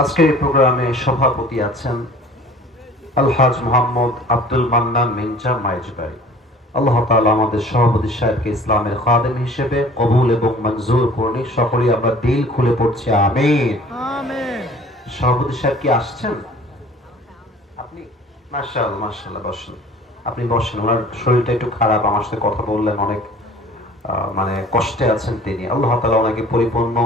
আজকের এই প্রোগ্রামে সভাপতি আছেন আলহাজ মোহাম্মদ আব্দুল মান্নান মির্জা মাইজবাই। আল্লাহ তাআলা আমাদের সভাপতি সাহেবকে ইসলামের খাদেম হিসেবে কবুল এবং মঞ্জুর করুন। সকলেই আমরা দিল খুলে পড়ছি আমিন আমিন। সভাপতি সাহেব কি আসছেন? আপনি মাশাআল্লাহ মাশাআল্লাহ বসেন, আপনি বসেন। ওনার শরীরটা একটু খারাপ, আমার সাথে কথা বললেন, অনেক মানে কষ্টে আছেন তিনি। আল্লাহ তাআলা ওনাকে পরিপূর্ণ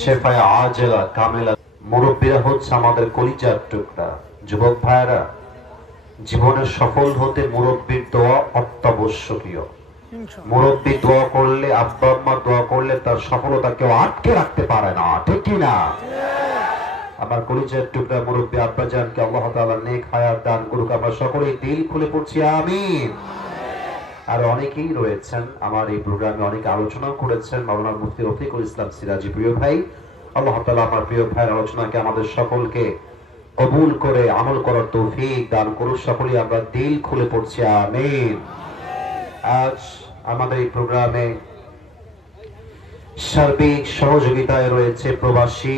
শেফায়ে আজেলা কামেলা। মুরব্বীরা হচ্ছে আমাদের কলিজার টুকরা। যুবক ভাইরা, জীবনে সফল হতে মুরব্বীর দোয়া অত্যাবশ্যকীয়। মুরব্বী দোয়া করলে, আব্বা আম্মা দোয়া করলে তার সফলতা কেউ আটকে রাখতে পারে না, ঠিক কি না? আমার কলিজার টুকরা মুরব্বী আব্বা জানকে আল্লাহ তাআলা নেক হায়াত দান করুক। আমরা সকলেই দিল খুলে পড়ছি আমিন। আর অনেকেই রয়েছেন আমার এই প্রোগ্রামে, অনেকে আলোচনা করেছেন। মাওলানা মুফতি রফিকুল ইসলাম সিরাজি প্রিয় ভাই, আল্লাহ তাআলা আমার প্রিয় ভাইয়ের আলোচনাকে আমাদের সকলকে কবুল করে আমল করার তৌফিক দান করুন। সকলেই আমরা দিল খুলে পড়ছি আমিন। আজ আমাদের এই প্রোগ্রামে সার্বিক সহযোগিতায় রয়েছে প্রবাসী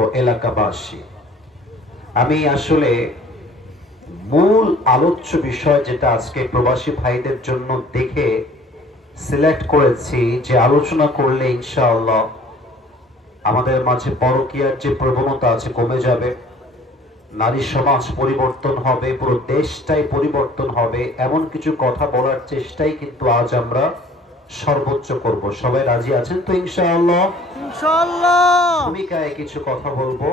ও এলাকাবাসী। আমি আসলে মূল আলোচ্য বিষয় যেটা আজকে প্রবাসী ভাইদের জন্য দেখে সিলেক্ট করেছি, যে আলোচনা করলে ইনশাআল্লাহ আমাদের মাঝে পরকীয়ার যে প্রবণতা আছে কমে যাবে, নারী সমাজ পরিবর্তন হবে, পুরো দেশটাই পরিবর্তন হবে, এমন কিছু কথা বলার চেষ্টাই কিন্তু আজ আমরা সর্বোচ্চ করব। সবাই রাজি আছেন তো ইনশাআল্লাহ? ইনশাআল্লাহ। ভূমিকায় কিছু কথা বলবো,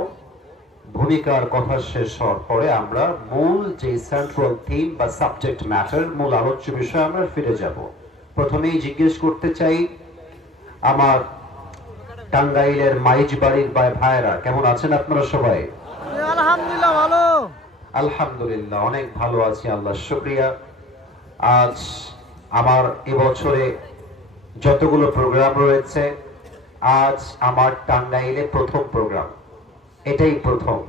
ভূমিকার কথা শেষ হওয়ার পরে আমরা মূল যে সেন্ট্রাল থিম বা সাবজেক্ট ম্যাটার, মূল আলোচ্য বিষয় আমরা ফিরে যাব। প্রথমেই জিজ্ঞেস করতে চাই আমার টাঙ্গাইলের মাইজবাড়ির ভাইরা, কেমন আছেন আপনারা সবাই? আলহামদুলিল্লাহ ভালো। আলহামদুলিল্লাহ অনেক ভালো আছি, আল্লাহর শুকরিয়া। আজ আমার এবছরে যতগুলো প্রোগ্রাম রয়েছে, আজ আমার টাঙ্গাইলে প্রথম প্রোগ্রাম, এটাই প্রথম।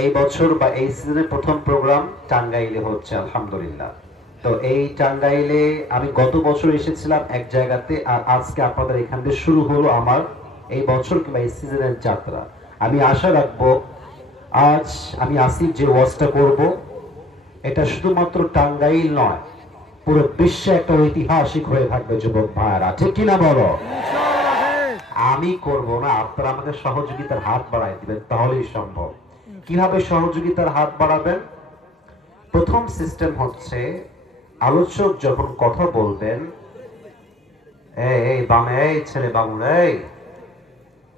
এই বছর বা এই সিজনের প্রথম প্রোগ্রাম টাঙ্গাইলে হচ্ছে, আলহামদুলিল্লাহ। তো এই টাঙ্গাইলে আমি গত বছর এসেছিলাম এক জায়গাতে, আর আজকে আপনাদের এখান থেকে শুরু হলো আমার এই বছর কিংবা এই সিজনের যাত্রা। আমি আশা রাখবো আজ আমি আসিফ যে ওয়াজটা করব, এটা শুধুমাত্র টাঙ্গাইল নয়, পুরো বিশ্বে একটা ঐতিহাসিক হয়ে থাকবে যুবক ভাইরা, ঠিক কিনা বলো? আমি করব না, আপনারা আমাকে সহযোগিতার হাত বাড়াই দিবেন, তাহলেই সম্ভব। কিভাবে সহযোগিতার হাত বাড়াবেন? প্রথম সিস্টেম হচ্ছে, আলোচক যখন কথা বলবেন, এই বামে, এই ছেলে বাবুল, এই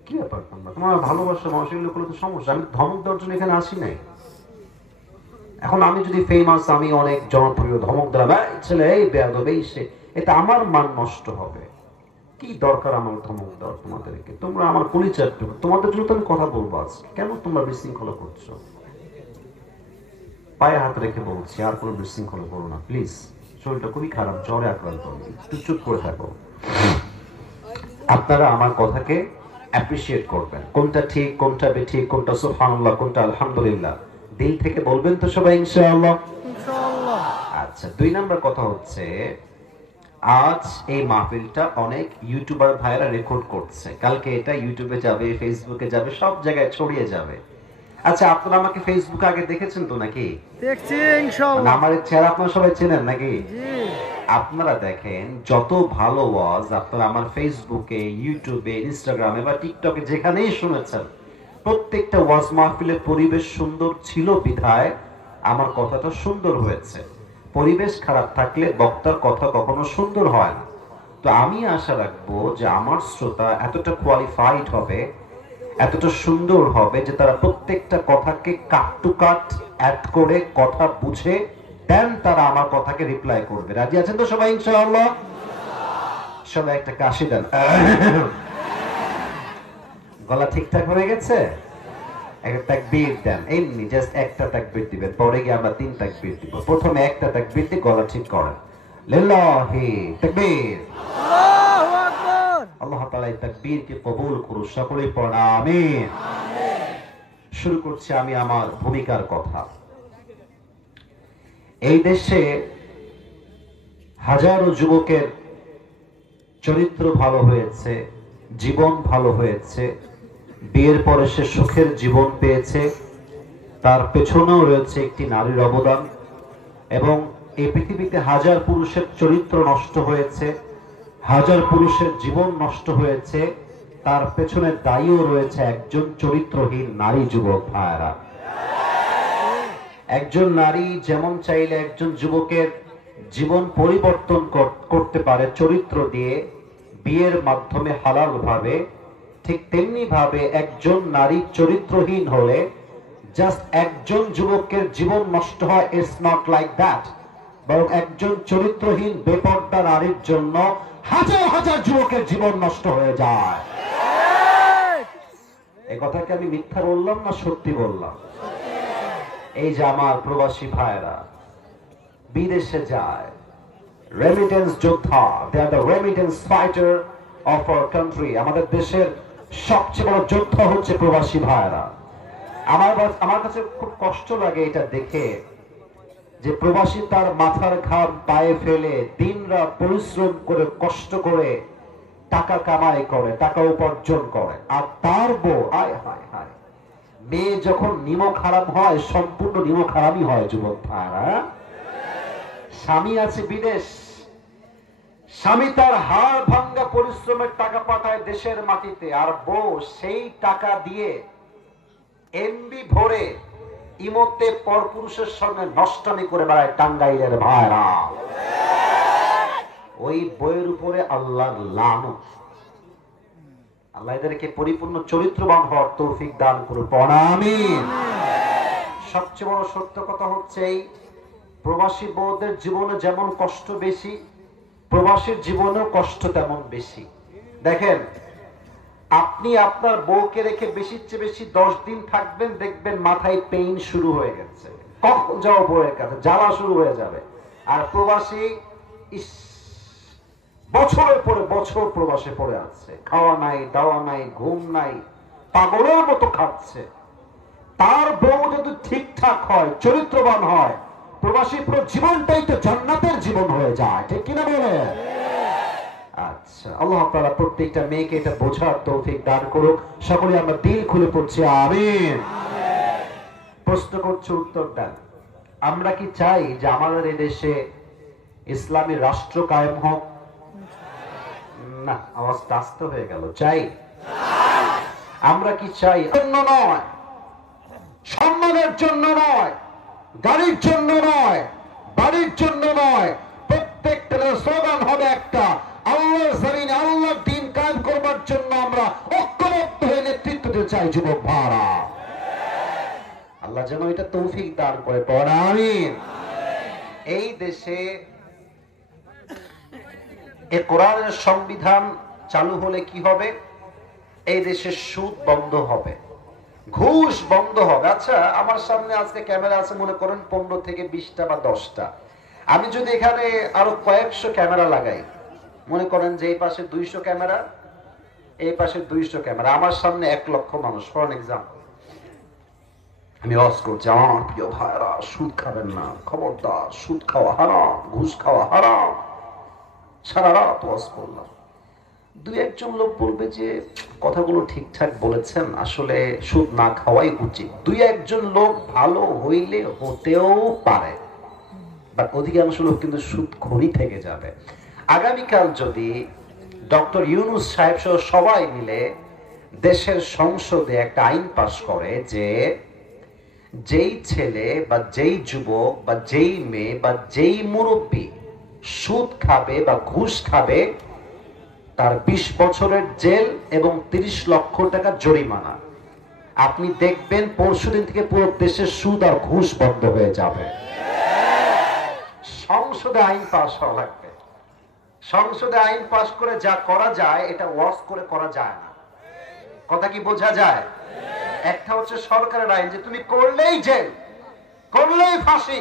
কি ব্যাপার, তোমার ভালোবাসা মানুষের লোক তো সমস্যা। আমি ধমক দেওয়ার জন্য এখানে আসি নাই। এখন আমি যদি ফেমাস, আমি অনেক জনপ্রিয়, ধমক দিলাম, এই ছেলে, এই বেয়াদব, এই সে, এটা আমার মান নষ্ট হবে। কি দরকার আমার ধমক দেওয়ার তোমাদেরকে? তোমরা আমার পরিচয়, তোমাদের জন্য তো আমি কথা বলবো আজকে। কেন তোমরা বিশৃঙ্খলা করছো? পায়ে হাত রেখে বলছি, আর কোনো বিশৃঙ্খলা করো না প্লিজ। শরীরটা খুবই খারাপ, জ্বরে আক্রান্ত, একটু চুপ করে থাকো। আপনারা আমার কথাকে অ্যাপ্রিসিয়েট করবেন, কোনটা ঠিক, কোনটা বেঠিক, কোনটা সুবহানাল্লাহ, কোনটা আলহামদুলিল্লাহ, দিল থেকে বলবেন তো সবাই ইনশাআল্লাহ? ইনশাআল্লাহ। আচ্ছা, 2 নাম্বার কথা হচ্ছে, আজ এই মাহফিলটা অনেক ইউটিউবার ভাইরা রেকর্ড করছে, কালকে এটা ইউটিউবে যাবে, ফেসবুকে যাবে, সব জায়গায় ছড়িয়ে যাবে। আচ্ছা, আপনারা আমাকে ফেসবুকে আগে দেখেছেন তো নাকি? দেখছি ইনশাআল্লাহ। আমার চেহারা আপনারা সবাই চেনেন নাকি? জি। আপনারা দেখেন, যত ভালো ওয়াজ আপনারা আমার ফেসবুকে, ইউটিউবে, ইনস্টাগ্রামে বা টিকটকে যেখানেই শুনেছেন, প্রত্যেকটা ওয়াজ মাহফিলের পরিবেশ সুন্দর ছিল বিধায় আমার কথাটা সুন্দর হয়েছে। পরিবেশ খারাপ থাকলে বক্তার কথা কখনো সুন্দর হয় না। তো আমি আশা রাখবো যে আমার শ্রোতা এতটা কোয়ালিফাইড হবে, এতটা সুন্দর হবে, যে তারা প্রত্যেকটা কথাকে কাট টু কাট অ্যাড করে কথা বুঝে দেন তারা আমার কথাকে রিপ্লাই করবে। রাজি আছেন তো সবাই ইনশাআল্লাহ? সবাই একটা কাশি দেন। গলা ঠিকঠাক হয়ে গেছে? একটা তাকবীর দেন, এমনি জাস্ট একটা তাকবীর দিবেন, পরে গিয়ে আমরা 3 তাকবীর দিব। প্রথমে একটা তাকবীর দিয়ে গলা ঠিক করেন, লিল্লাহি তাকবীর, আল্লাহু আকবার। আল্লাহ তাআলা এই তাকবীরকে কবুল করুন, সকলেই পড়েন আমিন। শুরু করছি আমি আমার ভূমিকার কথা। এই দেশে হাজারো যুবকের চরিত্র ভালো হয়েছে, জীবন ভালো হয়েছে, বিয়ের পরে সে সুখের জীবন পেয়েছে, তার পেছনেও রয়েছে একটি নারীর অবদান। এবং এই পৃথিবীতে হাজার পুরুষের চরিত্র নষ্ট হয়েছে, হাজার পুরুষের জীবন নষ্ট হয়েছে, তার পেছনে দায়ীও রয়েছে একজন চরিত্রহীন নারী। যুবক ভাইয়েরা, একজন নারী যেমন চাইলে একজন যুবকের জীবন পরিবর্তন করতে পারে চরিত্র দিয়ে, বিয়ের মাধ্যমে হালাল ভাবে, ঠিক তেমনি ভাবে একজন নারী চরিত্রহীন হলে জাস্ট একজন যুবকের জীবন নষ্ট হয়, ইটস নট লাইক দ্যাট। বরং একজন চরিত্রহীন বেপর্দা নারীর জন্য হাজার হাজার যুবকের জীবন নষ্ট হয়ে যায়। এই কথাকে আমি মিথ্যা বললাম না সত্যি বললাম? এই যে আমার প্রবাসী ভাইরা বিদেশে যায়, রেমিটেন্স যোদ্ধা, they are the remittance fighter of our country. আমাদের দেশের সবচেয়ে বড় যোদ্ধা হচ্ছে প্রবাসী ভাইরা। আমার কাছে খুব কষ্ট লাগে এটা দেখে যে প্রবাসী তার মাথার ঘাম পায়ে ফেলে দিনরাত পরিশ্রম করে কষ্ট করে টাকা কামাই করে, টাকা উপার্জন করে, আর তার বউ হায় হায় হায়, মেয়ে যখন নিমক হারাম হয় সম্পূর্ণ নিমক হারামই হয়। যুবক ভাইরা, স্বামী আছে বিদেশ, স্বামী তার হাড় ভাঙ্গা পরিশ্রমের টাকা পাঠায় দেশের মাটিতে, আর বউ সেই টাকা দিয়ে এমবি ভরে ইমতে পরপুরুষের সঙ্গে নষ্টামি করে বেড়ায় টাঙ্গাইলের ভাইরা। ওই বইয়ের উপরে আল্লাহর লানত। আল্লাহ এদেরকে পরিপূর্ণ চরিত্রবান হওয়ার তৌফিক দান করুন, আমিন। সবচেয়ে বড় সত্য কথা হচ্ছে এই প্রবাসী বউদের জীবনে যেমন কষ্ট বেশি, প্রবাসীর জীবনেও কষ্ট তেমন বেশি। দেখেন, আপনি আপনার বউকে রেখে বেশির চেয়ে বেশি 10 দিন থাকবেন, দেখবেন মাথায় পেইন শুরু হয়ে গেছে, কখন যাও বউয়ের কাছে, জ্বালা শুরু হয়ে যাবে। আর প্রবাসী বছরের পরে বছর প্রবাসে পড়ে আছে, খাওয়া নাই, দাওয়া নাই, ঘুম নাই, পাগলের মতো খাচ্ছে। তার বউ যদি ঠিকঠাক হয়, চরিত্রবান হয়, প্রবাসী পুরো জীবনটাই তো জান্নাতের জীবন হয়ে যায়, ঠিক কিনা বলে? আচ্ছা, আল্লাহ তাআলা প্রত্যেকটা মেয়েকে এটা বোঝার তৌফিক দান করুক। সকলে আমরা দিল খুলে পড়ছি আমিন। প্রশ্ন করছে, উত্তর দেন। আমরা কি চাই যে আমাদের এই দেশে ইসলামী রাষ্ট্র কায়েম হোক? না, আওয়াজটা আস্তে হয়ে গেল। চাই? আমরা কি চাই? জন্য নয়, সম্মানের জন্য নয়, গাড়ির জন্য নয়, বাড়ির জন্য নয়, প্রত্যেকটা স্লোগান হবে একটা, আল্লাহর জমিনে আল্লাহর দ্বীন কায়েম করবার জন্য আমরা ঐক্যবদ্ধ হয়ে নেতৃত্ব দিতে চাই। যুবক ভাইরা, আল্লাহ যেন এটা তৌফিক দান করে, পড়া আমিন। এই দেশে এই কোরআনের সংবিধান চালু হলে কি হবে? এই দেশে সুদ বন্ধ হবে, ঘুষ বন্ধ হবে। আচ্ছা, আমার সামনে আজকে ক্যামেরা আছে মনে করেন 15 থেকে 20টা বা 10টা। আমি যদি এখানে আরো কয়েকশো ক্যামেরা লাগাই, মনে করেন যে এই পাশে 200 ক্যামেরা, এই পাশে 200 ক্যামেরা, আমার সামনে 1 লক্ষ মানুষ, ফর এক্সাম্পল। আমি ওয়াজ করছি, আমার প্রিয় ভাইরা সুদ খাবেন না, খবরদার, সুদ খাওয়া হারাম, ঘুষ খাওয়া হারাম। সারা রাত ওয়াজ করলাম। 2-1জন লোক বলবে যে কথাগুলো ঠিকঠাক বলেছেন, আসলে সুদ না খাওয়াই উচিত। 2-1জন লোক ভালো হইলে হতেও পারে, বাট অধিকাংশ লোক কিন্তু সুদখোরই থেকে যাবে। আগামীকাল যদি ডক্টর ইউনূস সাহেব সহ সবাই মিলে দেশের সংসদে একটা আইন পাস করে যে যেই ছেলে বা যেই যুবক বা যেই মেয়ে বা যেই মুরব্বী সুদ খাবে বা ঘুষ খাবে, তার 20 বছরের জেল এবং 30 লক্ষ টাকা জরিমানা। আপনি দেখবেন পরশুদিন থেকে পুরো দেশের সুদ আর ঘুষ বন্ধ হয়ে যাবে। সংসদে আইন পাস হওয়া লাগবে। সংসদে আইন পাস করে যা করা যায় এটা ওয়াজ করে করা যায় না। কথা কি বোঝা যায়? একটা হচ্ছে সরকারের আইন, যে তুমি করলেই জেল, করলেই ফাঁসি,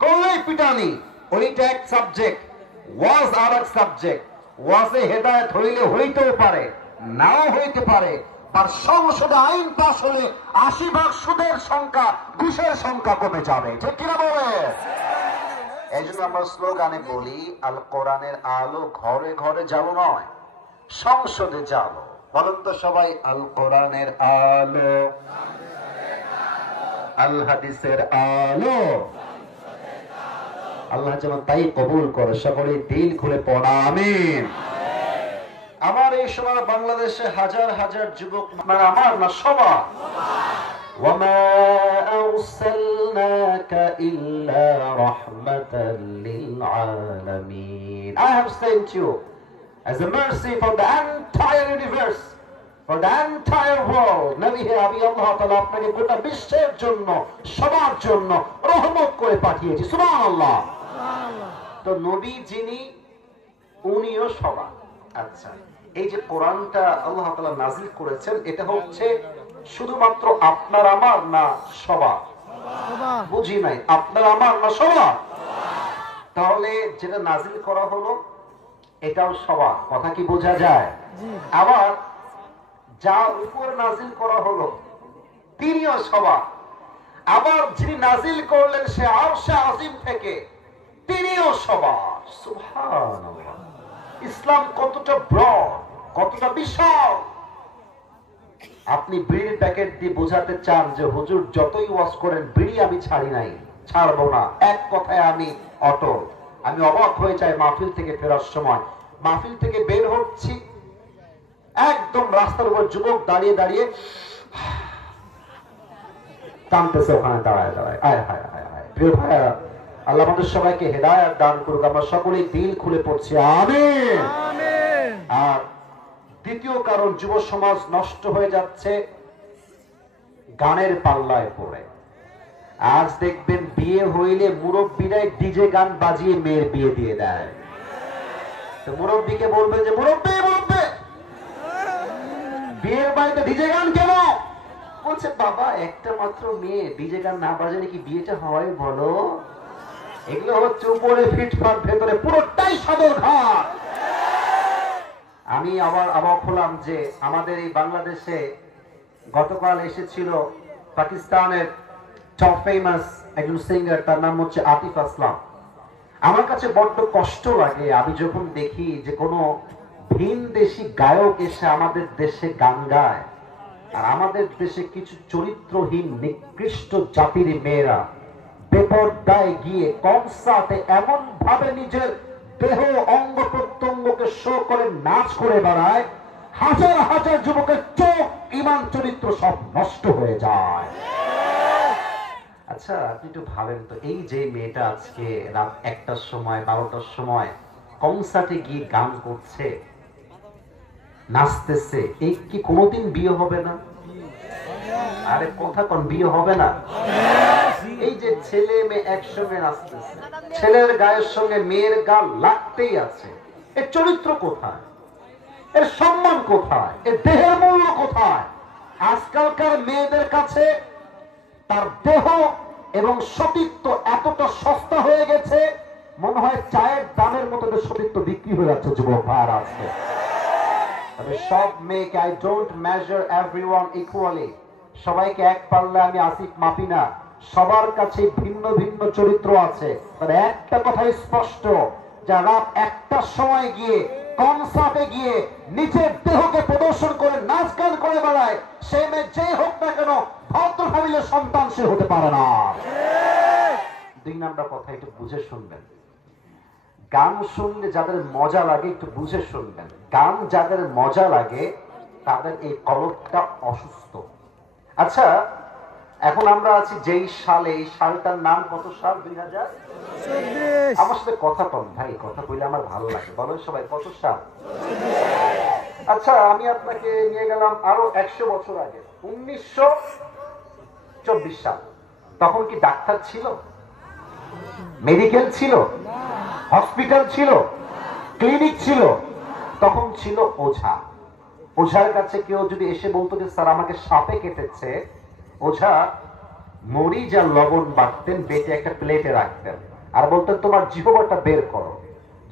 করলেই পিটানি, ওইটা এক সাবজেক্ট, ওয়াজ আর এক সাবজেক্ট। ওয়াজে হেদায়েত হইলে হইতেও পারে, নাও হইতে পারে, আর সংসদে আইন পাস হলে 80 সুদের সংখ্যা, ঘুষের সংখ্যা কমে যাবে, ঠিক কিনা বলে? এই জন্য আমরা স্লোগানে বলি, আল কোরআনের আলো ঘরে ঘরে জ্বালো নয়, সংসদে জ্বালো। বলুন তো সবাই, আল কোরআনের আলো, আল হাদিসের আলো। আল্লাহ যেন তাই কবুল করে, সকলে দিল খুলে পড়া আমিন। আমার এই সময় বাংলাদেশে হাজার হাজার যুবক, মানে আমার না সবার, ওয়ামা আরসালনাকা ইল্লা রাহমাতাল লিল আলামিন। I have sent you as a mercy for the entire universe, for the entire world. নবী হে, আমি আল্লাহ তাআলা আপনাকে গোটা বিশ্বের জন্য, সবার জন্য রহমত করে পাঠিয়েছি। সুবহানাল্লাহ। তো নবী যিনি, উনিও সবার। আচ্ছা, এই যে কোরআনটা আল্লাহ তাআলা নাযিল করেছেন, এটা হচ্ছে শুধুমাত্র আপনার আমার না সবার? বুঝি নাই, আপনার আমার না সবার? তাহলে যেটা নাযিল করা হলো এটাও সবার, কথা কি বোঝা যায়? আবার যার উপর নাযিল করা হলো তিনিও সবার। আবার যিনি নাযিল করলেন সে আরশে আজিম থেকে, তিনিও সবার। সুবহানাল্লাহ। ইসলাম কতটা ব্রড, কতটা বিশাল। আপনি বিড়ির প্যাকেট দিয়ে বোঝাতে চান যে হুজুর যতই ওয়াজ করেন বিড়ি আমি ছাড়ি নাই, ছাড়বো না, এক কথায় আমি অটল। আমি অবাক হয়ে যাই মাহফিল থেকে ফেরার সময়, মাহফিল থেকে বের হচ্ছি, একদম রাস্তার উপর যুবক দাঁড়িয়ে দাঁড়িয়ে টানতেছে, ওখানে দাঁড়ায় দাঁড়ায়। আয় হায় হায় হায়। প্রিয় ভাইয়া, আল্লাহ আমাদের সবাইকে হেদায়েত দান করুক। আমরা সকলেই দিল খুলে পড়ছি আমিন। আর দ্বিতীয় কারণ, যুব সমাজ নষ্ট হয়ে যাচ্ছে গানের পাল্লায় পড়ে। আজ দেখবেন বিয়ে হইলে মুরব্বীরাই ডিজে গান বাজিয়ে মেয়ের বিয়ে দিয়ে দেয়। তো মুরব্বীকে বলবে যে মুরব্বী মুরব্বী, বিয়ের বাড়িতে ডিজে গান কেন? বলছে বাবা একটা মাত্র মেয়ে, ডিজে গান না বাজালে কি বিয়েটা হয় বলো? এগুলো হচ্ছে উপরে ফিটফাট, ভেতরে পুরোটাই সদর ঘাট। আমি আবার অবাক হলাম যে আমাদের এই বাংলাদেশে গতকাল এসেছিল পাকিস্তানের টপ ফেমাস একজন সিঙ্গার, তার নাম হচ্ছে আতিফ আসলাম। আমার কাছে বড্ড কষ্ট লাগে আমি যখন দেখি যে কোনো ভিন দেশি গায়ক এসে আমাদের দেশে গান গায়, আর আমাদের দেশে কিছু চরিত্রহীন নিকৃষ্ট জাতির মেয়েরা বেপরদায় গিয়ে কনসার্টে এমন ভাবে নিজের দেহ অঙ্গ প্রত্যঙ্গকে শো করে নাচ করে বেড়ায়, হাজার হাজার যুবকের চোখ, ঈমান, চরিত্র সব নষ্ট হয়ে যায়। আচ্ছা আপনি একটু ভাবেন তো, এই যে মেয়েটা আজকে রাত 1টার সময় 12টার সময় কনসার্টে গিয়ে গান করছে, নাচতেছে, এই কি কোনোদিন বিয়ে হবে না? আরে কথা কোন বিয়ে হবে না? এই যে ছেলে মেয়ে একসঙ্গে নাচতেছে, ছেলের গায়ের সঙ্গে মেয়ের গান লাগতেই আছে, এর চরিত্র কোথায়? এর সম্মান কোথায়? এর দেহের মূল্য কোথায়? আজকালকার মেয়েদের কাছে তার দেহ এবং সতীত্ব এতটা সস্তা হয়ে গেছে, মনে হয় চায়ের দামের মতো সতীত্ব বিক্রি হয়ে যাচ্ছে যুবক ভাইয়ার আজকে। তবে সব মেয়েকে, I don't measure everyone equally, সবাইকে এক পাল্লা আমি আসিফ মাপি না, সবার কাছে ভিন্ন ভিন্ন চরিত্র আছে। তবে একটা কথাই স্পষ্ট, যারা 1টার সময় গিয়ে কনসার্টে গিয়ে নিজের দেহকে প্রদর্শন করে নাচ গান করে বেড়ায়, সে মেয়ে যে হোক না কেন ভদ্র ফ্যামিলির সন্তান সে হতে পারে না। 2 নাম্বার কথা একটু বুঝে শুনবেন, গান শুনলে যাদের মজা লাগে একটু বুঝে শুনবেন, গান যাদের মজা লাগে তাদের এই কলকটা অসুস্থ। আচ্ছা এখন আমরা আছি যেই সালে, এই সালটার নাম কত সাল? 2024। আমার সাথে কথা কম ভাই, কথা বললে আমার ভালো লাগে, বলেন সবাই কত সাল? আচ্ছা আমি আপনাকে নিয়ে গেলাম আরো 100 বছর আগে, 1924 সাল। তখন কি ডাক্তার ছিল? মেডিকেল ছিল? হসপিটাল ছিল? ক্লিনিক ছিল? তখন ছিল ওঝা। ওঝার কাছে কেউ যদি এসে বলতো যে স্যার আমাকে সাপে কেটেছে, ওঝা মরিচ আর লবণ বাটতেন, বেটে একটা প্লেটে রাখতেন আর বলতেন তোমার জিহ্বাটা বের করো।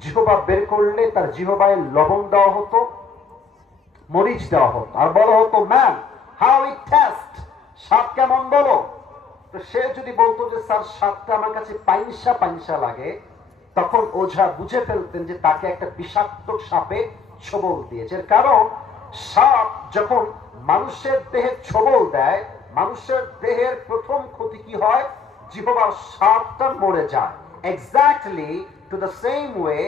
জিহ্বা বের করলে তার জিহ্বায় লবণ দেওয়া হতো, মরিচ দেওয়া হতো, আর বলা হতো ম্যাম হাউ ইট টেস্ট, স্বাদ কেমন বলো। তো সে যদি বলতো যে স্যার স্বাদটা আমার কাছে পাইনসা পাইনসা লাগে, তখন ওঝা বুঝে ফেলতেন যে তাকে একটা বিষাক্ত সাপে ছোবল দিয়েছে। কারণ সাপ যখন মানুষের দেহে ছোবল দেয়, মানুষের দেহের প্রথম ক্ষতি কি হয়? জিহ্বার সাপটা মরে যায়। Exactly to the same way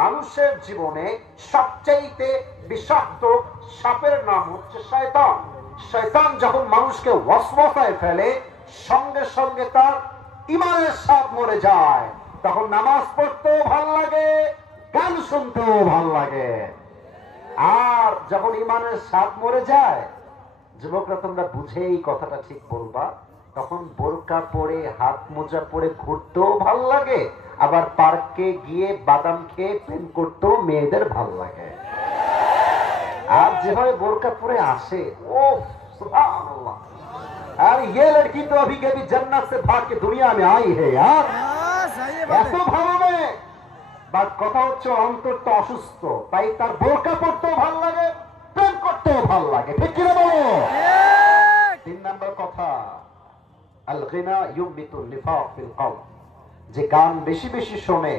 মানুষের জীবনে সবচাইতে বিষাক্ত সাপের নাম হচ্ছে শয়তান। শয়তান যখন মানুষকে ওয়াসওয়াসায় ফেলে, সঙ্গে সঙ্গে তার ইমানের সাপ মরে যায়। তখন নামাজ পড়তেও ভাল লাগে, গান শুনতেও ভাল লাগে। আর যখন ইমানের সাপ মরে যায়, যুবকরা তোমরা বুঝে এই কথাটা ঠিক বলবা, তখন বোরকা পরে হাত মোজা পরে ঘুরতেও ভাল লাগে, আবার পার্কে গিয়ে বাদাম খেয়ে প্রেম করতেও মেয়েদের ভাল লাগে। আর যেভাবে বোরকা পরে আসে, ও সুবহানাল্লাহ, আর ये लड़की तो अभी कभी जन्नत से भाग के दुनिया में आई है यार, এত ভালো মেয়ে। বাট কথা হচ্ছে অন্তরটা অসুস্থ, তাই তার বোরকা পরতেও ভাল লাগে, প্রেম করতেও ভাল লাগে। ঠিক কিনা বলো? 3 নাম্বার কথা, আল গিনা ইউমিতুল নিফাক ফিল কলব। যে গান বেশি বেশি শোনে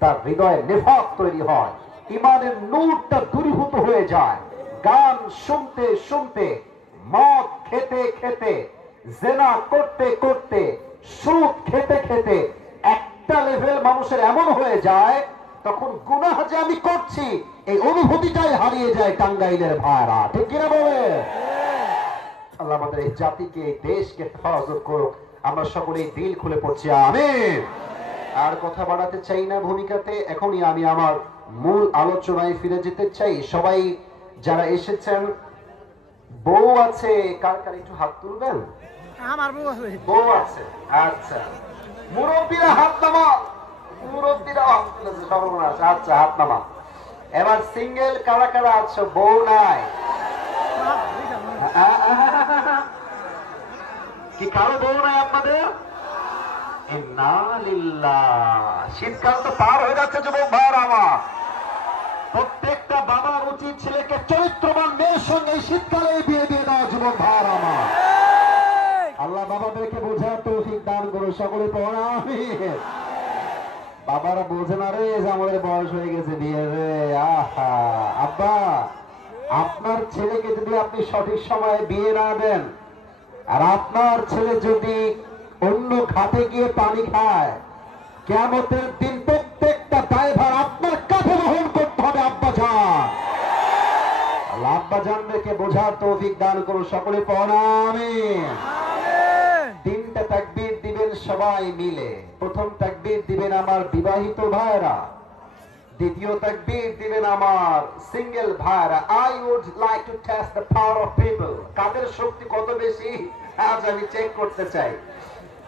তার হৃদয়ে নিফাক তৈরি হয়, ইমানের নূরটা দূরীভূত হয়ে যায়। গান শুনতে শুনতে, মদ খেতে খেতে, জিনা করতে করতে, সুদ খেতে খেতে একটা লেভেল মানুষের এমন হয়ে যায়, তখন গুনাহ যে আমি করছি এই অনুভূতিটাই হারিয়ে যায় টাঙ্গাইলের ভাইরা। ঠিক কিনা বলে? আল্লাহ আমাদের এই জাতিকে, এই দেশকে হেফাজত করুক। আমরা সকলেই দিল খুলে পড়ছি আমিন। আর কথা বাড়াতে চাই না ভূমিকাতে, এখনই আমি আমার মূল আলোচনায় ফিরে যেতে চাই। সবাই যারা এসেছেন, বউ আছে কার কার একটু হাত তুলবেন? আমার বউ আছে। বউ আছে, আচ্ছা। মুরব্বীরা হাত নামা, মুরব্বীরা হাত তুলেছে, সর্বনাশ। আচ্ছা, হাত নামা। এবার সিঙ্গেল কারা কারা আছো, বউ নাই? কি কারো বউ নাই আপনাদের? শীতকাল তো পার হয়ে যাচ্ছে যুবক ভাইরা আমার। প্রত্যেকটা বাবার উচিত ছেলেকে চরিত্রবান মেয়ের সঙ্গে শীতকালে বিয়ে দিয়ে দেওয়া। যুবক ভাইরা আমার, আল্লাহ বাবাদেরকে বোঝার তৌফিক দান করো, সকলে পড়া আমিন। বাবারা বোঝে না রে যে আমাদের বয়স হয়ে গেছে বিয়ে রে। আহা, আব্বা, আপনার ছেলেকে যদি আপনি সঠিক সময়ে বিয়ে না দেন, আর আপনার ছেলে যদি অন্য ঘাটে গিয়ে পানি খায়, কিয়ামতের দিন প্রত্যেকটা দায়ভার আপনার কাঁধে বহন করতে হবে। আব্বা জান, আল্লাহ আব্বা জানদেরকে বোঝার তৌফিক দান করুন, সকলে পড়া আমিন। 3টা তাকবীর দিবেন সবাই মিলে। প্রথম তাকবীর দিবেন আমার বিবাহিত ভাইরা, দ্বিতীয় তাকবীর দিবেন আমার সিঙ্গেল ভাইরা। I would like to test the power of people. কাদের শক্তি কত বেশি আজ আমি চেক করতে চাই।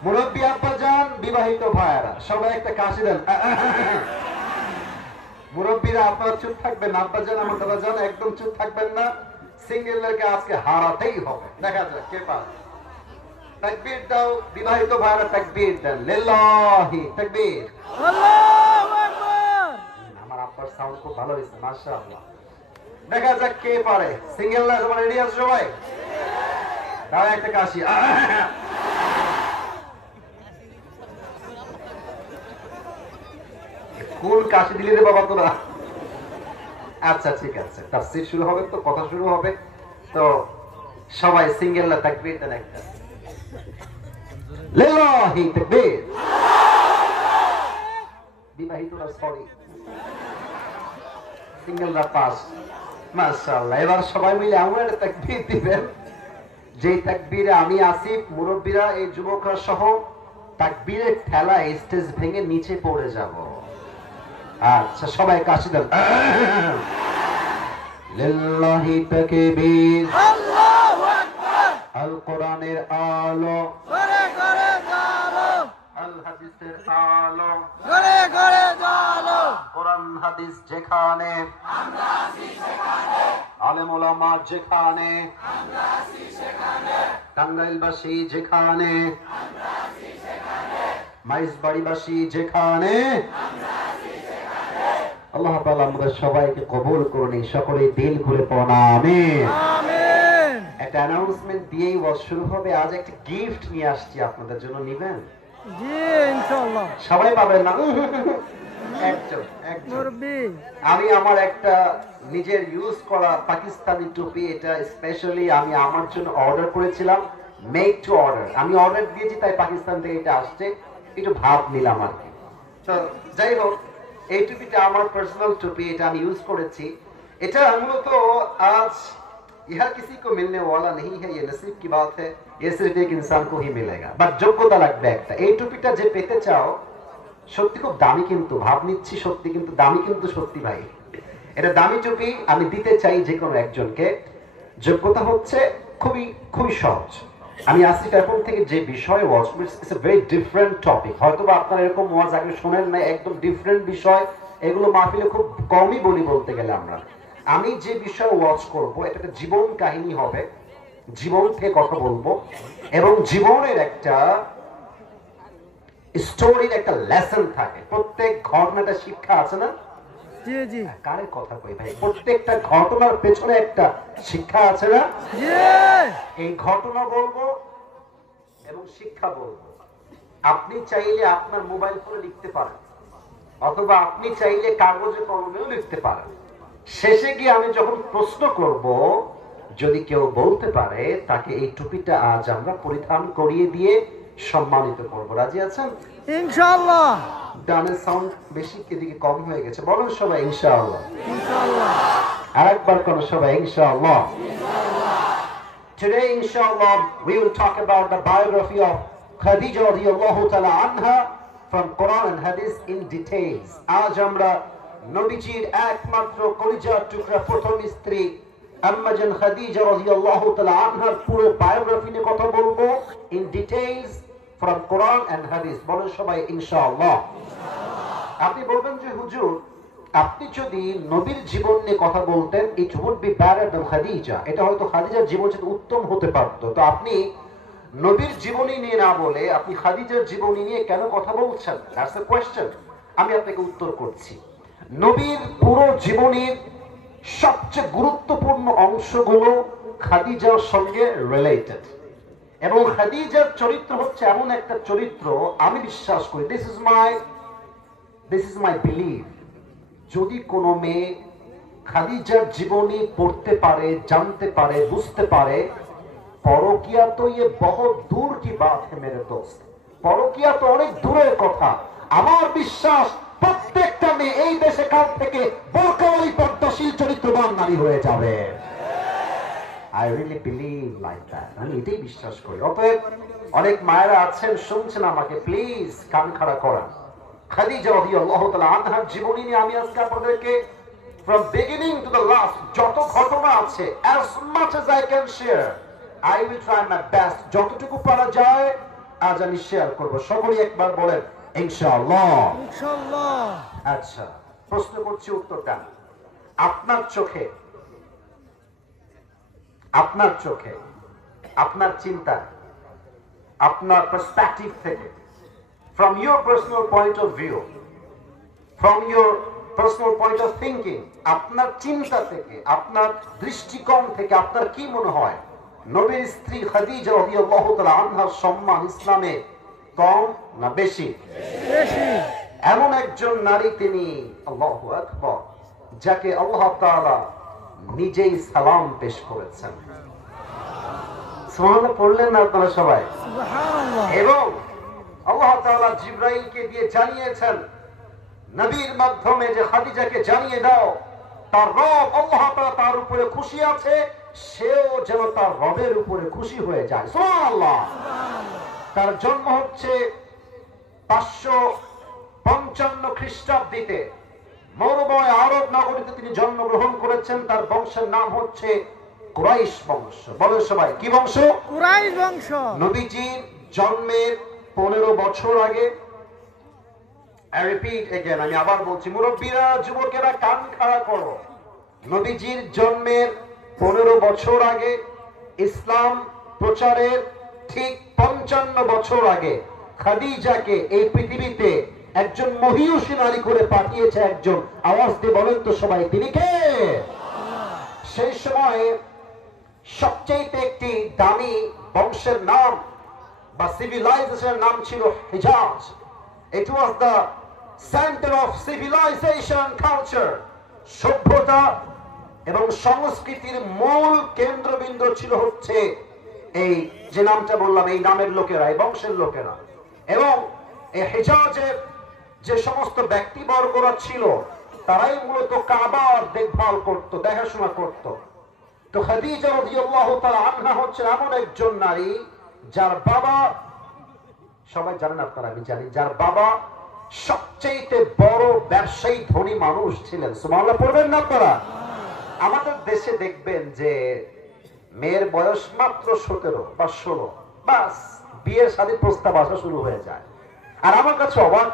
মুরব্বী আব্বা জান, বিবাহিত ভাইরা, সবাই একটা কাশি দেন। মুরব্বীরা আপনারা চুপ থাকবেন, আব্বা জান আমার দাদা জান একদম চুপ থাকবেন না। সিঙ্গেলদেরকে আজকে হারাতেই হবে, দেখা যাক কে পারে। তাকবীর দাও বিবাহিত ভাইরা, তাকবীর দেন। লিল্লাহি তাকবীর, আল্লাহু আকবার। আমার আব্বার সাউন্ড খুব ভালো হয়েছে, মাশাআল্লাহ। দেখা যাক কে পারে। সিঙ্গেলরা সবাই রেডি আছে? সবাই দাও একটা কাশি। কোন কাশি দিলি রে বাবা তোরা? আচ্ছা ঠিক আছে, তাফসীর শুরু হবে তো, কথা শুরু হবে তো, সবাই সিঙ্গেলরা তাকবীর দেন একটা। লিল্লাহি তাকবীর। বিবাহিতরা সরি, সিঙ্গেলরা পাস। মাশাআল্লাহ। এবার সবাই মিলে আমরা একটা তাকবীর দিবেন, যেই তাকবীরে আমি আসিফ, মুরব্বীরা, এই যুবকরা সহ তাকবীরের ঠেলায় স্টেজ ভেঙে নিচে পড়ে যাব। আচ্ছা সবাই কাশি দেন। লিল্লাহি তাকবীর, আল্লাহু আকবার। আল কোরআনের আলো, ঘরে ঘরে জালো, আল হাদিসের আলো, ঘরে ঘরে জালো। কোরআন হাদিস যেখানে, আমরা আছি সেখানে। আলেম ওলামা যেখানে, আমরা আছি সেখানে। টাঙ্গাইলবাসী যেখানে, আমরা আছি সেখানে। মাইজবাড়িবাসী যেখানে, আমরা আছি সেখানে। আল্লাহ তাআলা আমাদের সবাইকে কবুল করুন, সকলে দিল খুলে পড়া আমিন। আমিন। একটা অ্যানাউন্সমেন্ট দিয়েই ওয়াজ শুরু হবে। আজ একটা গিফট নিয়ে আসছি আপনাদের জন্য, নিবেন? জি ইনশাআল্লাহ। সবাই পাবেন না? একজন একজন মুরব্বি আমি আমার একটা নিজের ইউজ করা পাকিস্তানি টুপি, এটা স্পেশালি আমি আমার জন্য অর্ডার করেছিলাম, মেক টু অর্ডার। আমি অর্ডার দিয়েছি তাই পাকিস্তান থেকে এটা আসছে, একটু ভাব নিলাম আর কি। তো যাই হোক, এই টুপিটা আমার পার্সোনাল টুপি, এটা আমি ইউজ করেছি। এটা মূলত आज यह किसी को मिलने वाला नहीं है, ये नसीब की बात है, ये सिर्फ एक इंसान को ही मिलेगा। বাট যোগ্যতা লাগবে একটা। এই টুপিটা যে পেতে চাও, সত্যি খুব দামি, কিন্তু ভাব নিচ্ছি সত্যি, কিন্তু দামি, কিন্তু সত্যি ভাই এটা দামি টুপি। আমি দিতে চাই যে কোনো একজনকে। যোগ্যতা হচ্ছে খুবই খুবই সহজ। আমি আসিফ এখন থেকে যে বিষয় ওয়াজ, it's a very different topic. হয়তো বা আপনারা এরকম ওয়াজ আগে শোনেন না, একদম ডিফারেন্ট বিষয়। এগুলো মাহফিলে খুব কমই বলি বলতে গেলে আমরা। আমি যে বিষয়ে ওয়াজ করব, এটা একটা জীবন কাহিনী হবে, জীবন থেকে কথা বলবো, এবং জীবনের একটা স্টোরির একটা লেসন থাকে। প্রত্যেক ঘটনাটা শিক্ষা আছে না? জি জি কারে কথা কই ভাই, প্রত্যেকটা ঘটনার পেছনে একটা শিক্ষা আছে না? জি এই ঘটনা বলবো এবং শিক্ষা বলবো। আপনি চাইলে আপনার মোবাইল ফোনে লিখতে পারেন, অথবা আপনি চাইলে কাগজে কলমেও লিখতে পারেন। শেষে গিয়ে আমি যখন প্রশ্ন করব, যদি কেউ বলতে পারে, তাকে এই টুপিটা আজ আমরা পরিধান করিয়ে দিয়ে সম্মানিত করব। রাজি আছেন? ইনশাআল্লাহ ডানের সাউন্ড বেশি, এদিকে কম হয়ে গেছে। বলেন সবাই ইনশাআল্লাহ। ইনশাআল্লাহ আরেকবার কোন সবাই ইনশাআল্লাহ। Today inshallah we will talk about the biography of Khadija radiyallahu ta'ala anha from Quran and Hadith in details. আজ আমরা নবীজির একমাত্র কলিজার টুকরা প্রথম স্ত্রী আম্মা জান খাদিজা রাদিয়াল্লাহু তাআলা আনহার পুরো বায়োগ্রাফি নিয়ে কথা বলবো in details from Quran and Hadith. বলেন সবাই ইনশাআল্লাহ। আপনি বলবেন যে হুজুর, আপনি যদি নবীর জীবন নিয়ে কথা বলতেন, it would be better than Khadija, এটা হয়তো খাদিজার জীবন চেয়ে উত্তম হতে পারতো। তো আপনি নবীর জীবনী নিয়ে না বলে আপনি খাদিজার জীবনী নিয়ে কেন কথা বলছেন? That's a question. আমি আপনাকে উত্তর করছি। নবীর পুরো জীবনীর সবচেয়ে গুরুত্বপূর্ণ অংশগুলো খাদিজার সঙ্গে রিলেটেড, এবং খাদিজার চরিত্র হচ্ছে এমন একটা চরিত্র, আমি বিশ্বাস করি, দিস ইজ মাই বিলিভ, যদি কোনো মেয়ে খাদিজার জীবনী পড়তে পারে, জানতে পারে, বুঝতে পারে, পরকিয়া তো ইয়ে বহুত দূর কি বাত হে মেরে দোস্ত, পরকিয়া তো অনেক দূরের কথা। আমার বিশ্বাস প্রত্যেকটা মেয়ে এই দেশে কাল থেকে বোরকাওয়ালি পর্দাশীল চরিত্রবান নারী হয়ে যাবে। I really believe like that. আমি এটাই বিশ্বাস করি। অতএব অনেক মায়েরা আছেন, শুনছেন আমাকে, প্লিজ কান খাড়া করান। খাদিজা রাদিয়াল্লাহু তাআলা আনহার জীবনী নিয়ে আমি আজকে আপনাদেরকে from beginning to the last যত ঘটনা আছে, as much as I can share, I will try my best, যতটুকু পারা যায় আজ আমি শেয়ার করব। সকলেই একবার বলেন ইনশাআল্লাহ। ইনশাআল্লাহ আচ্ছা, প্রশ্ন করছি, উত্তরটা আপনার চোখে, আপনার চোখে, আপনার চিন্তা, আপনার পার্সপেক্টিভ থেকে, from your personal point of view, from your personal point of thinking, আপনার চিন্তা থেকে, আপনার দৃষ্টিকোণ থেকে আপনার কি মনে হয় নবীর স্ত্রী খাদিজা রাদিয়াল্লাহু তাআলা আনহার সম্মান ইসলামে কম না বেশি? বেশি। এমন একজন নারী তিনি, আল্লাহু আকবার, যাকে আল্লাহ তাআলা নিজেই সালাম পেশ করেছেন। সুবহানাল্লাহ পড়লেন না আপনারা সবাই? সুবহানাল্লাহ। এবং আল্লাহ তাআলা জিবরাইলকে দিয়ে জানিয়েছেন নবীর মাধ্যমে যে খাদিজাকে জানিয়ে দাও তার রব আল্লাহ তাআলা তার উপরে খুশি আছে, সেও যেন তার রবের উপরে খুশি হয়ে যায়। সুবহানাল্লাহ। তার জন্ম হচ্ছে 555 খ্রিস্টাব্দে মরুময় আরব নগরীতে তিনি জন্মগ্রহণ করেছেন। তার বংশের নাম হচ্ছে কুরাইশ বংশ। বলেন সবাই কি বংশ? কুরাইশ বংশ। নবীজির জন্মের 15 বছর আগে, I repeat again, আমি আবার বলছি, মুরব্বীরা, যুবকেরা কান খাড়া করো। নবীজির জন্মের 15 বছর আগে, ইসলাম প্রচারের ঠিক 55 বছর আগে খাদিজাকে এই পৃথিবীতে একজন মহিয়সী নারী করে পাঠিয়েছে একজন। আওয়াজ দিয়ে বলেন তো সবাই, তিনি কে? সেই সময়ে সবচেয়ে একটি দামি বংশের নাম বা সিভিলাইজেশনের নাম ছিল Hijaz. It was the centre of civilization culture, সভ্যতা এবং সংস্কৃতির মূল কেন্দ্রবিন্দু ছিল হচ্ছে এই যে নামটা বললাম, এই নামের লোকেরা, এই বংশের লোকেরা। এবং এই হিজাজের যে সমস্ত ব্যক্তিবর্গরা ছিল তারাই মূলত কাবার দেখভাল করত, দেখাশোনা করত। তো খাদিজা রাদিয়াল্লাহু তাআলা আনহা হচ্ছে এমন একজন নারী যার বাবা, সবাই জানেন আপনারা, আমি জানি, যার বাবা সবচেয়ে বড় ব্যবসায়ী ধনী মানুষ ছিলেন। সুবহানাল্লাহ পড়বেন না আপনারা? আমাদের দেশে দেখবেন যে মেয়ের বয়স মাত্র 17 বা 16, বাস বিয়ের শাদী প্রস্তাব আসা শুরু হয়ে যায়। আর আমার কাছে অবাক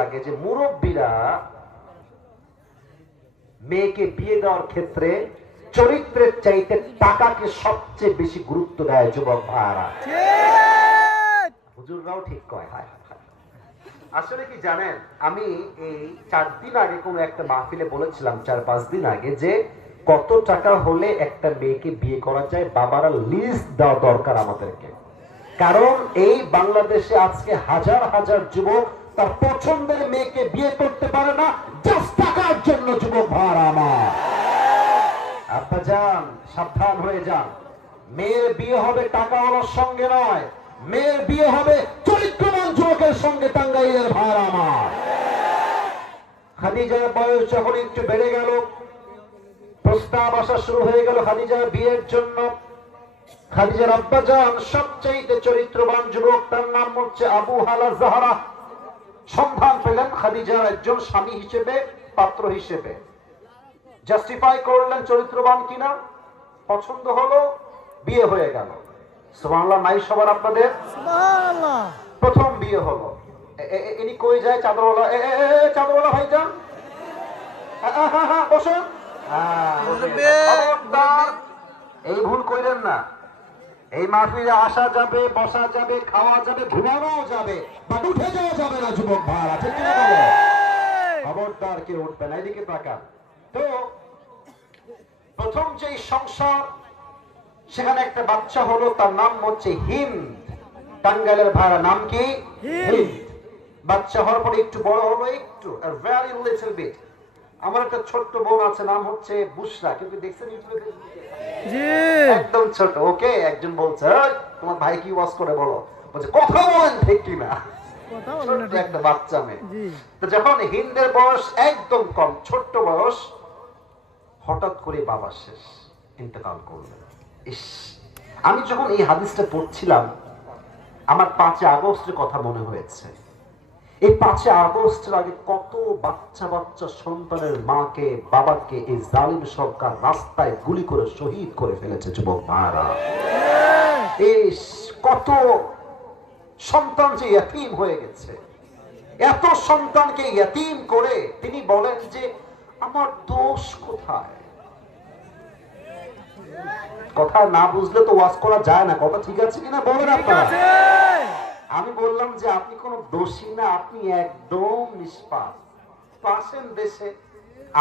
লাগে যে মুরব্বীরা মেয়েকে বিয়ে দেওয়ার ক্ষেত্রে চরিত্রের চাইতে টাকাকে সবচেয়ে বেশি গুরুত্ব দেয় যুবক ভাইরা। হুজুররাও ঠিক কয়। হায় আসলে কি জানেন, আমি এই 4 দিন আগে কোন একটা মাহফিলে বলেছিলাম, 4-5 দিন আগে, যে কত টাকা হলে একটা মেয়েকে বিয়ে করা যায় বাবারা লিস্ট দেওয়া দরকার আমাদেরকে। কারণ এই বাংলাদেশে আজকে হাজার হাজার যুবক তার পছন্দের মেয়েকে বিয়ে করতে পারে না জাস্ট টাকার জন্য। যুবক ভাইরা আমার, আপা যান, সাবধান হয়ে যান। মেয়ের বিয়ে হবে টাকাওয়ালার সঙ্গে নয়, মেয়ের বিয়ে হবে চরিত্রবান যুবকের সঙ্গে। টাঙ্গাইলের ভাইরা আমার, খাদিজার বয়স যখন একটু বেড়ে গেল, প্রস্তাব আসা শুরু হয়ে গেল খাদিজার বিয়ের জন্য। খাদিজার আব্বাজান সবচেয়ে চরিত্রবান যুবক, তার নাম হচ্ছে আবু হালা জাহরা, সন্ধান পেলেন খাদিজার একজন স্বামী হিসেবে, পাত্র হিসেবে। জাস্টিফাই করলেন চরিত্রবান কিনা, পছন্দ হলো, বিয়ে হয়ে গেল। সুবহানাল্লাহ নাই সবার আপনাদের? সুবহানাল্লাহ। প্রথম বিয়ে হলো। ইনি কই যায়? চাদরওয়ালা, চাদরওয়ালা ভাইজান, বসুন। এই ভুল কইলেন না। এই মাহফিলে আসা যাবে, বসা যাবে, খাওয়া যাবে, ঘুমানো যাবে, বাট উঠে যাওয়া যাবে না যুবক ভাইরা। ঠিক কিনা বলো? খবরদার কেউ উঠবে না। এদিকে তাকান। তো প্রথম যে সংসার, সেখানে একটা বাচ্চা হলো, তার নাম হচ্ছে হিন্দ। টাঙ্গাইলের ভাইরা নাম কি? হিন্দ। বাচ্চা হওয়ার পরে একটু বড় হলো, একটু ভেরি লিটল বিট। আমার একটা ছোট্ট বোন আছে, নাম হচ্ছে বুশরা। কেউ কি দেখছেন ইউটিউবে? জি, একদম ছোট। ওকে একজন বলছে, তোমার ভাই কি ওয়াজ করে বলো, বলছে কথা বলেন ঠিক কিনা। কথা বলেন না ঠিক। একটা বাচ্চা মেয়ে। জি, তো যখন হিন্দের বয়স একদম কম, ছোট্ট বয়স, হঠাৎ করে বাবা শেষ, ইন্তেকাল করলেন। ইস, আমি যখন এই হাদিসটা পড়ছিলাম, আমার 5 আগস্টের কথা মনে হয়েছে। এই 5 আগস্টের আগে কত বাচ্চা বাচ্চা সন্তানের মাকে, বাবাকে এই জালিম সরকার রাস্তায় গুলি করে শহীদ করে ফেলেছে যুবক ভাইরা। ইস, কত সন্তান যে ইয়াতীম হয়ে গেছে। এত সন্তানকে ইয়াতীম করে তিনি বলেন যে আমার দোষ কোথায়? কথা না বুঝলে তো ওয়াজ করা যায় না। কথা ঠিক আছে কিনা বলেন আপনারা? আমি বললাম যে আপনি কোনো দোষী না, আপনি একদম নিষ্পাপ। পাশের দেশে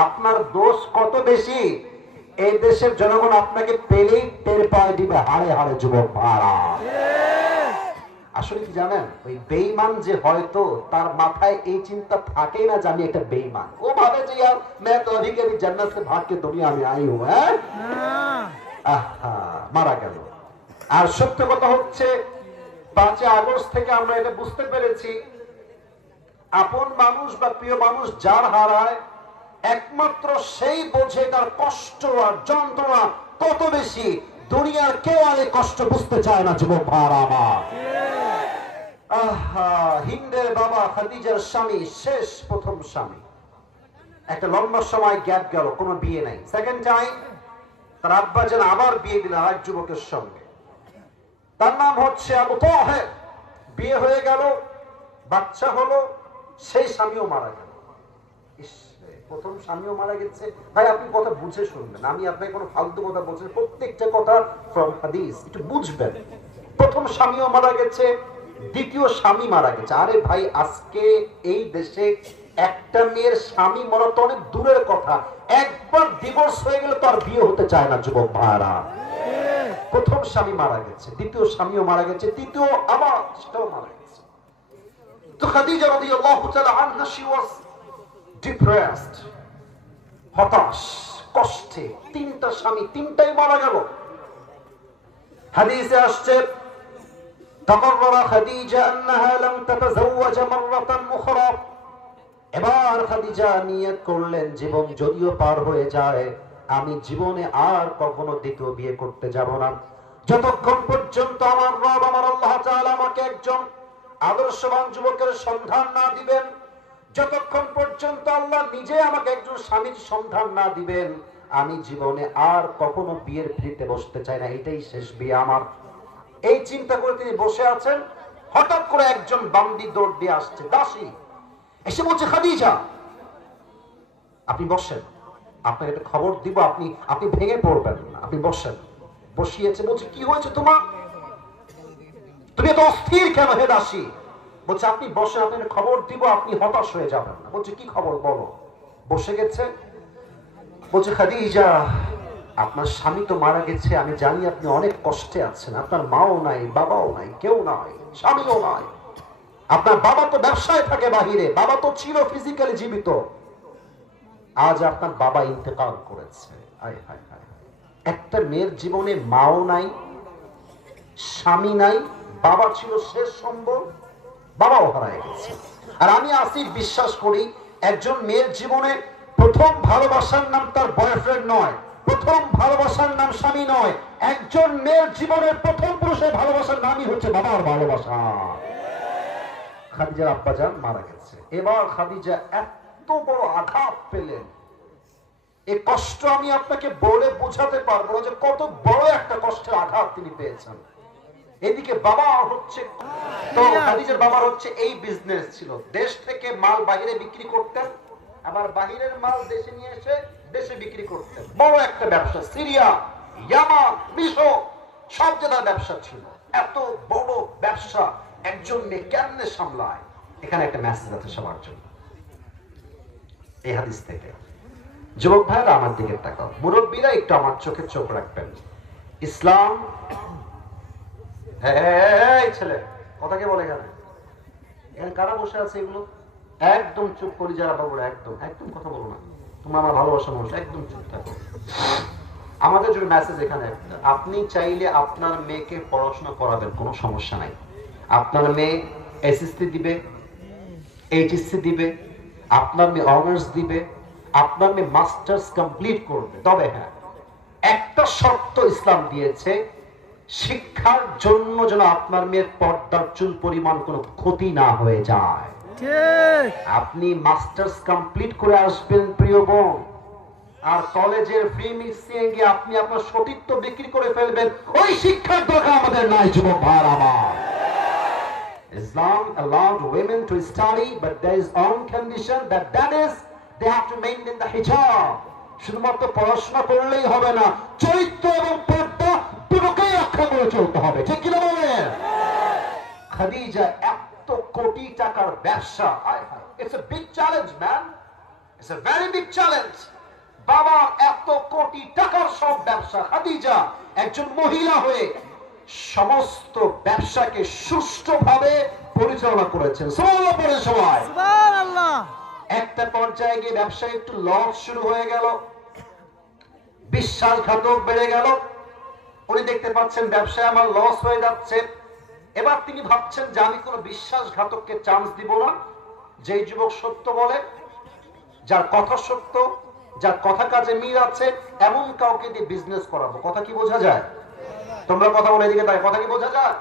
আপনার দোষ কত বেশি, এই দেশের জনগণ আপনাকে পেলেই টের পায় দিবে হাড়ে হাড়ে যুবক ভাড়া। আসলে কি জানেন, ওই বেঈমান যে হয়তো তার মাথায় এই চিন্তা থাকে না যে আমি একটা বেঈমান। ও ভাবে যে यार मैं तो अभी कभी जन्नत से भाग के दुनिया में आई हूं। মারা গেল। আর সত্য কথা হচ্ছে 5 আগস্ট থেকে আমরা এটা বুঝতে পেরেছি, আপন মানুষ বা প্রিয় মানুষ যার হারায় একমাত্র সেই বোঝে তার কষ্ট আর যন্ত্রণা কত বেশি। দুনিয়ার কেউ আর এই কষ্ট বুঝতে চায় না যুবক ভাইরা আমার। হিন্দের বাবা খাদিজার স্বামী শেষ, প্রথম স্বামী। একটা লম্বা সময় গ্যাপ গেল, কোনো বিয়ে নাই। সেকেন্ড টাইম তার আব্বা যেন আবার বিয়ে দিল আরেক যুবকের সঙ্গে, তার নাম হচ্ছে আবু তাহের। বিয়ে হয়ে গেল, বাচ্চা হলো, সেই স্বামীও মারা গেল। প্রথম স্বামীও মারা গেছে। ভাই আপনি কথা বুঝে শুনবেন, আমি আপনাকে কোনো ফালতু কথা বলছি, প্রত্যেকটা কথা ফ্রম হাদিস, একটু বুঝবেন। প্রথম স্বামীও মারা গেছে, দ্বিতীয় স্বামী মারা গেছে। আরে ভাই, আজকে এই দেশে একটা মেয়ের স্বামী মরা তো অনেক দূরের কথা, একবার ডিভোর্স হয়ে গেলে তো আর বিয়ে হতে চায় না যুবক ভাইরা। প্রথম স্বামী মারা গেছে, দ্বিতীয় স্বামীও মারা গেছে, তৃতীয় আবার সেটাও মারা গেছে। তো খাদিজা রাদিয়াল্লাহু তাআলা আনহা she was depressed, হতাশ, কষ্টে, তিনটা স্বামী তিনটাই মারা গেল। হাদিসে আসছে تقرر خديجة أنها لم تتزوج مرة أخرى। এবার খাদিজা নিয়ত করলেন জীবন যদিও পার হয়ে যায় আমি জীবনে আর কখনো দ্বিতীয় বিয়ে করতে যাব না, যতক্ষণ পর্যন্ত আমার রব আমার আল্লাহ তাআলা আমাকে একজন আদর্শবান যুবকের সন্ধান না দিবেন, যতক্ষণ পর্যন্ত আল্লাহ নিজে আমাকে একজন স্বামীর সন্ধান না দিবেন, আমি জীবনে আর কখনো বিয়ের পিঁড়িতে বসতে চাই না, এটাই শেষ বিয়ে আমার। এই চিন্তা করে তিনি বসে আছেন, হঠাৎ করে একজন বান্দি দৌড় দিয়ে আসছে, দাসী এসে বলছে খাদিজা আপনি বসেন, আপনাকে একটা খবর দিব, আপনি ভেঙে পড়বেন না, আপনি বসেন। বসিয়েছে, বলছে কি হয়েছে তোমার, তুমি এত অস্থির কেন হে দাসী? বলছে আপনি বসেন, আপনাকে খবর দিব, আপনি হতাশ হয়ে যাবেন না। বলছে কি খবর বলো। বসে গেছে, বলছে খাদিজা আপনার স্বামী তো মারা গেছে, আমি জানি আপনি অনেক কষ্টে আছেন, আপনার মাও নাই, বাবাও নাই, কেউ নাই, স্বামীও নাই, আপনার বাবা তো ব্যবসায় থাকে বাহিরে, বাবা তো ছিল ফিজিক্যালি জীবিত, আজ আপনার বাবা ইন্তেকাল করেছে। আয় হায় হায়, একটা মেয়ের জীবনে মাও নাই, স্বামী নাই, বাবা ছিল শেষ সম্বল, বাবাও হারায় গেছে। আর আমি আসিফ বিশ্বাস করি একজন মেয়ের জীবনে প্রথম ভালোবাসার নাম তার বয়ফ্রেন্ড নয়, প্রথম ভালোবাসার নাম স্বামী নয়, একজন মেয়ের জীবনের প্রথম পুরুষের ভালোবাসার নামই হচ্ছে বাবার ভালোবাসা। খাদিজার আব্বাজান মারা গেছে, এবার খাদিজা এত বড় আঘাত পেলেন, এই কষ্ট আমি আপনাকে বলে বোঝাতে পারবো না যে কত বড় একটা কষ্টের আঘাত তিনি পেয়েছেন। এদিকে বাবা হচ্ছে, তো খাদিজার বাবার হচ্ছে এই বিজনেস ছিল, দেশ থেকে মাল বাইরে বিক্রি করতেন, আবার বাহিরের মাল দেশে নিয়ে এসে দেশে বিক্রি করতেন, বড় একটা ব্যবসা, সিরিয়া, ইয়ামান, মিশর সব জায়গায় ব্যবসা ছিল। এত বড় ব্যবসা একজন মেয়ে কেমনে সামলায়? এখানে একটা মেসেজ আছে সবার জন্য এই হাদিস থেকে। যুবক ভাইরা আমার দিকে তাকাও, মুরব্বীরা একটু আমার চোখে চোখ রাখবেন। ইসলাম, এই ছেলে কথা কে বলে এখানে, এখানে কারা বসে আছে এগুলো একদম চুপ করি, যারা বাবুরা একদম একদম কথা বলো না, তোমরা আমার ভালোবাসা মানুষ, একদম চুপ থাকো। আমাদের জন্য মেসেজ এখানে একটা, আপনি চাইলে আপনার মেয়েকে পড়াশোনা করাবেন, কোনো সমস্যা নাই। আপনার মেয়ে এসএসসি দিবে, এইচএসসি দিবে, আপনার মেয়ে অনার্স দিবে, আপনার মেয়ে মাস্টার্স কমপ্লিট করবে, তবে হ্যাঁ একটা শর্ত ইসলাম দিয়েছে, শিক্ষার জন্য যেন আপনার মেয়ের পর্দার চুল পরিমাণ কোনো ক্ষতি না হয়ে যায়। আপনি মাস্টার্স কমপ্লিট করে আসবেন প্রিয় বোন, আর কলেজের ফ্রি মিক্সিং এ গিয়ে আপনি আপনার সতীত্ব বিক্রি করে ফেলবেন, ওই শিক্ষার দরকার আমাদের নাই যুবক ভাইরা আমার। Islam allowed women to study, but there is one condition, that is they have to maintain the hijab. শুধুমাত্র পড়াশোনা করলেই হবে না, চরিত্র এবং পর্দা দুটোকেই রক্ষা করে চলতে হবে, ঠিক কিনা বলেন? খাদিজা এত কোটি টাকার ব্যবসা, it's a big challenge man, it's a very big challenge। বাবা এত কোটি টাকার সব ব্যবসা, খাদিজা একজন মহিলা হয়ে সমস্ত ব্যবসাকে সুষ্ঠুভাবে পরিচালনা করেছেন। সুবহানাল্লাহ পড়ে সবাই সুবহানাল্লাহ। একটা পর্যায়ে গিয়ে ব্যবসা একটু লস শুরু হয়ে গেল, বিশ্বাসঘাতক বেড়ে গেল, উনি দেখতে পাচ্ছেন ব্যবসায় আমার লস হয়ে যাচ্ছে। এবার তিনি ভাবছেন যে আমি কোনো বিশ্বাসঘাতককে চান্স দিব না, যেই যুবক সত্য বলে, যার কথা সত্য, যার কথা কাজে মিল আছে, এমন কাউকে দিয়ে বিজনেস করাবো। কথা কি বোঝা যায়? তোমরা কথা বলে এদিকে তাই, কথা কি বোঝা যায়?